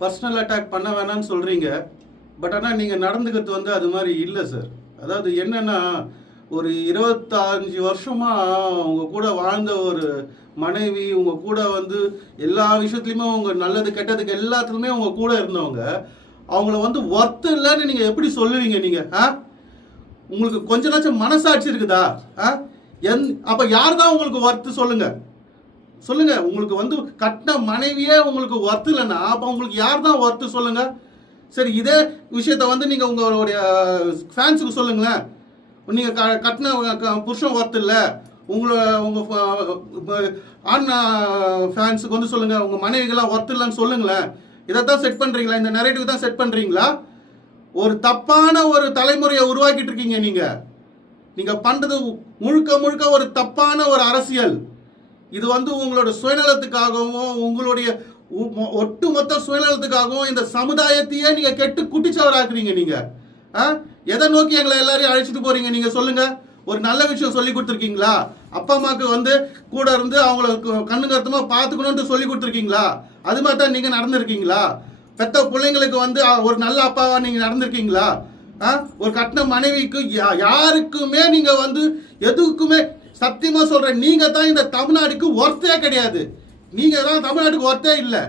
Personal attack பண்ண வேணாம்னு சொல்கிறீங்க. பட் ஆனால் நீங்கள் நடந்துக்கிறது வந்து அது மாதிரி இல்லை சார். அதாவது என்னென்னா, ஒரு 25 வருஷமாக உங்கள் கூட வாழ்ந்த ஒரு மனைவி, உங்கள் கூட வந்து எல்லா விஷயத்துலையுமே உங்கள் நல்லது கெட்டதுக்கு எல்லாத்துலேயுமே உங்கள் கூட இருந்தவங்க, அவங்கள வந்து ஒர்த்து இல்லைன்னு நீங்கள் எப்படி சொல்லுவீங்க நீங்கள்? உங்களுக்கு கொஞ்ச நாச்சும் மனசாட்சி இருக்குதா? அப்போ யார் தான் உங்களுக்கு ஒர்த்து சொல்லுங்கள்? உங்களுக்கு வந்து கட்டின மனைவியே உங்களுக்கு ஒர்த்து இல்லைன்னா அப்போ உங்களுக்கு யார் தான் ஒர்த்து சொல்லுங்க? சரி, இதே விஷயத்த வந்து நீங்கள் உங்களுடைய ஃபேன்ஸுக்கு சொல்லுங்களேன். நீங்கள் கட்டின புருஷன் ஒர்த்து இல்லை, உங்கள் ஆண் ஃபேன்ஸுக்கு வந்து சொல்லுங்கள் உங்கள் மனைவிகள்லாம் ஒர்த்து இல்லைன்னு சொல்லுங்களேன். இதைத்தான் செட் பண்ணுறீங்களா? இந்த நரேட்டிவ் தான் செட் பண்ணுறீங்களா? ஒரு தப்பான ஒரு தலைமுறையை உருவாக்கிட்டு இருக்கீங்க. நீங்கள் பண்ணுறது முழுக்க முழுக்க ஒரு தப்பான ஒரு அரசியல். இது வந்து உங்களோட சுயநலத்துக்காகவும் உங்களுடைய ஒட்டுமொத்த சுயநலத்துக்காகவும் இந்த சமுதாயத்தையே நீங்க கெட்டு குட்டிச்சவராக்குறீங்க. நீங்க எதை நோக்கி எங்களை எல்லாரையும் அழைச்சிட்டு போறீங்க? நீங்க சொல்லுங்க. ஒரு நல்ல விஷயம் சொல்லி கொடுத்துருக்கீங்களா? அப்பா அம்மாவுக்கு வந்து கூட இருந்து அவங்கள கண்ணுங்கருத்தமா பார்த்துக்கணும்னு சொல்லி கொடுத்துருக்கீங்களா? அது மாதிரி தான் நீங்க நடந்திருக்கீங்களா? பெத்த பிள்ளைங்களுக்கு வந்து ஒரு நல்ல அப்பாவா நீங்க நடந்திருக்கீங்களா? ஒரு கட்டின மனைவிக்கு யாருக்குமே நீங்க வந்து எதுக்குமே சத்தியமா சொல்றேன், நீங்க தான் இந்த தமிழ்நாடுக்கு ஒர்த்தே கிடையாது. நீங்க தான் தமிழ்நாட்டுக்கு ஒர்த்தே இல்லை.